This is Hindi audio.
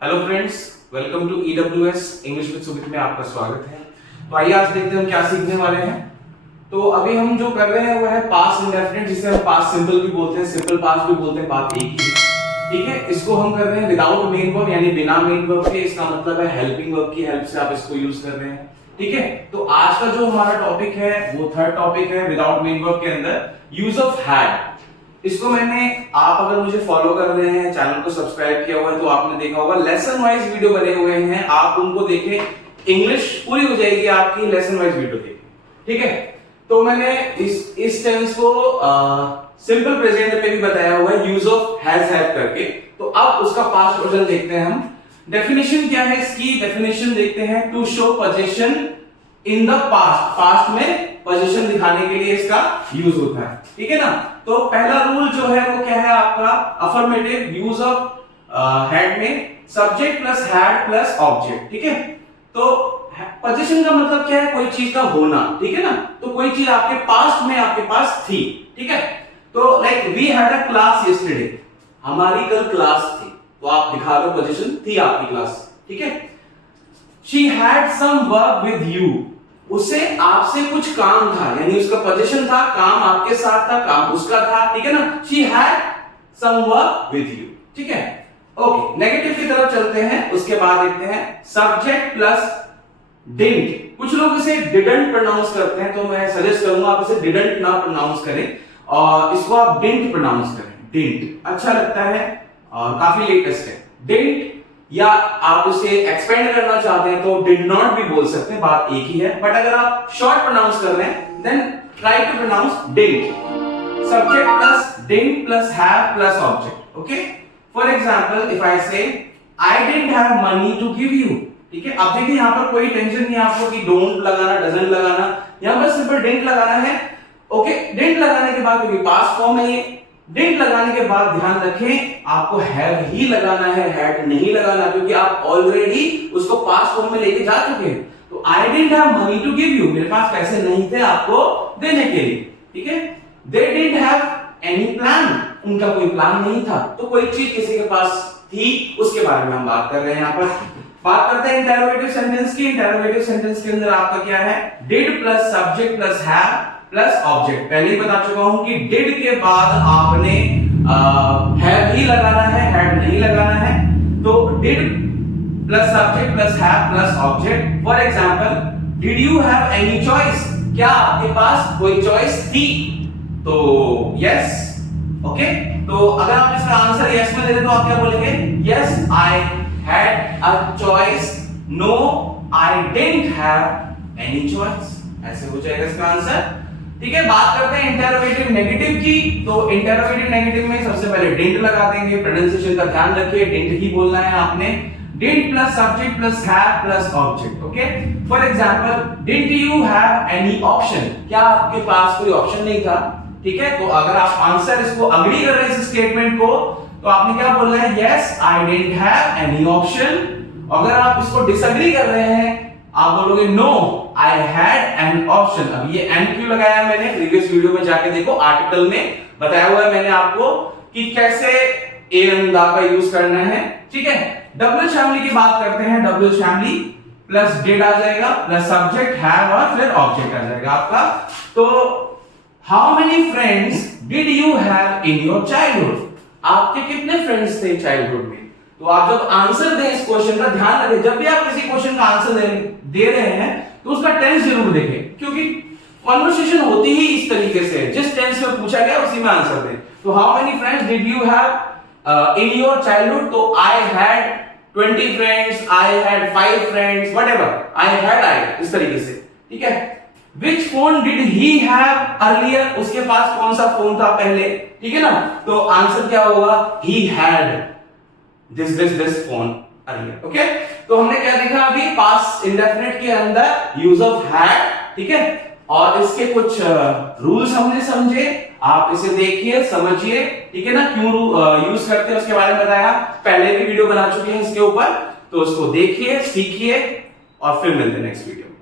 Hello friends, welcome to EWS English with Sumit में आपका स्वागत है। तो आइए आज देखते हैं हम क्या सीखने वाले हैं। तो अभी हम जो कर रहे हैं वो है पास्ट इंडेफिनिट, जिसे हम पास्ट सिंपल भी बोलते हैं, सिंपल पास्ट भी बोलते हैं, बात एक ही है। ठीक है, इसको हम कर रहे हैं विदाउट मेन वर्ब यानी बिना मेन वर्ब के। इसका मतलब है हेल्पिंग वर्ब की हेल्प से आप इसको यूज कर रहे हैं। ठीक है, तो आज का जो हमारा टॉपिक है वो थर्ड टॉपिक है विदाउट मेन वर्ब के अंदर यूज ऑफ हैड। इसको मैंने, आप अगर मुझे फॉलो कर रहे हैं, चैनल को सब्सक्राइब किया हुआ है तो आपने देखा होगा लेसन वाइज वीडियो बने हुए हैं, आप उनको देखें, इंग्लिश पूरी हो जाएगी आपकी लेसन वाइज वीडियो देखें। ठीक है, तो मैंने इस टेंस को सिंपल प्रेजेंट में भी बताया हुआ है यूज ऑफ हैज हैव करके। तो अब उसका पास्ट वर्जन देखते हैं हम। डेफिनेशन क्या है इसकी? डेफिनेशन देखते हैं, to show position in the past, past में पोजीशन दिखाने के लिए इसका यूज होता है। ठीक है ना। तो पहला रूल जो है वो क्या है आपका? अफर्मेटिव यूज ऑफ हैड में subject plus had plus object. ठीक है, तो पोजीशन का मतलब क्या है? कोई चीज का होना। ठीक है ना, तो कोई चीज आपके पास्ट में आपके पास थी। ठीक है, तो like we had a class yesterday, हमारी कल क्लास थी, तो आप दिखा रहे हो पोजीशन थी आपकी क्लास। ठीक है, she had some work with you, उसे आपसे कुछ काम था, यानी उसका पोजीशन था, काम आपके साथ था, काम उसका था। ठीक है ना, she had some work with you. ठीक है, ओके, नेगेटिव की तरफ चलते हैं। उसके बाद देखते हैं सब्जेक्ट प्लस डिडंट। कुछ लोग इसे डिडंट प्रोनाउंस करते हैं, तो मैं सजेस्ट करूंगा आप इसे डिडंट ना प्रोनाउंस करें और इसको आप डिंट प्रोनाउंस करें। डिंट अच्छा लगता है और काफी लेटेस्ट है। डिंट, या आप उसे एक्सपेंड करना चाहते हैं तो डिड नॉट भी बोल सकते हैं, बात एक ही है। बट अगर आप शॉर्ट प्रोनाउंस कर रहे हैं then try to pronounce did. Subject plus did plus have plus object. Okay, for example if I say I didn't have money to give you. ठीक है, अब देखिए यहां पर कोई टेंशन नहीं है आपको कि डोंट लगाना, डजंट लगाना, यहां पर सिंपल डिडंट लगाना है। ओके, डिडंट लगाने के बाद क्योंकि पास्ट फॉर्म है ये, डिड लगाने के बाद ध्यान रखें आपको हैव ही लगाना है, हैड नहीं लगाना, क्योंकि आप ऑलरेडी उसको पास्ट फॉर्म में लेके जा चुके हैं। तो I didn't have money to give you, मेरे पास पैसे नहीं थे आपको देने के लिए। ठीक है, they didn't have any plan, उनका कोई प्लान नहीं था। तो कोई चीज किसी के पास थी, उसके बारे में हम बात कर रहे हैं। यहां पर बात करते हैं इंटरोगेटिव सेंटेंस की। इंटरोगेटिव सेंटेंस के अंदर आपका क्या है? Did plus subject plus have plus object. पहले ही बता चुका हूं कि डिड के बाद आपने हैव ही लगाना है, हैड नहीं लगाना है। तो did plus subject plus have plus object. For example, did you have any choice? क्या आपके पास कोई चॉइस थी? तो यस। ओके, तो अगर आप इसका आंसर यस में दे दें तो आप क्या बोलेंगे? Yes I had a choice, no I didn't have any choice. ऐसे हो जाएगा इसका आंसर। ठीक है, बात करते हैं इंटरोगेटिव नेगेटिव की। तो इंटरोगेटिव नेगेटिव में सबसे पहले डिडंट लगा देंगे। प्रोनाउंसिएशन का ध्यान रखिए, डिडंट ही बोलना है आपने। Didn't plus subject plus have plus object. Okay, for example, didn't you have any option? क्या आपके पास कोई ऑप्शन नहीं था? ठीक है, तो अगर आप आंसर इसको अग्री कर रहे हैं इस स्टेटमेंट को, तो आपने क्या बोलना है? Yes I didn't have any option. अगर आप इसको डिसएग्री कर रहे हैं आप बोलोगे no I had an option. अब ये एन क्यों लगाया मैंने? प्रीवियस वीडियो में जाके देखो, आर्टिकल में बताया हुआ है मैंने आपको कि कैसे एन दा का यूज करना है। ठीक है, डब्ल्यू फैमिली की बात करते हैं। डब्ल्यू फैमिली प्लस डिड आ जाएगा प्लस सब्जेक्ट हैव और फिर ऑब्जेक्ट आ जाएगा आपका। तो how many friends did you have in your childhood? आपके कितने फ्रेंड्स थे चाइल्डहुड में? तो आप जब आंसर दें इस क्वेश्चन का ध्यान रखें, जब भी आप किसी क्वेश्चन का आंसर दे रहे हैं तो उसका टेंस जरूर देखें, क्योंकि कन्वर्सेशन होती ही इस तरीके से, जिस टेंस में पूछा गया उसी में आंसर दें। तो how many friends did you have in your childhood? तो I had 20 friends, I had 5 friends, whatever, I इस तरीके से। ठीक है, which phone did he have earlier? उसके पास कौन सा फोन था पहले? ठीक है ना, तो आंसर क्या होगा? He had this phone earlier। Okay, तो हमने क्या देखा अभी? पास्ट इंडेफिनिट के अंदर यूज ऑफ हैड। ठीक है, और इसके कुछ रूल्स हमने समझे, आप इसे देखिए समझिए। ठीक है ना, क्यों यूज करते हैं उसके बारे में बताया, पहले भी वीडियो बना चुके हैं इसके ऊपर, तो उसको देखिए सीखिए और फिर मिलते हैं नेक्स्ट वीडियो।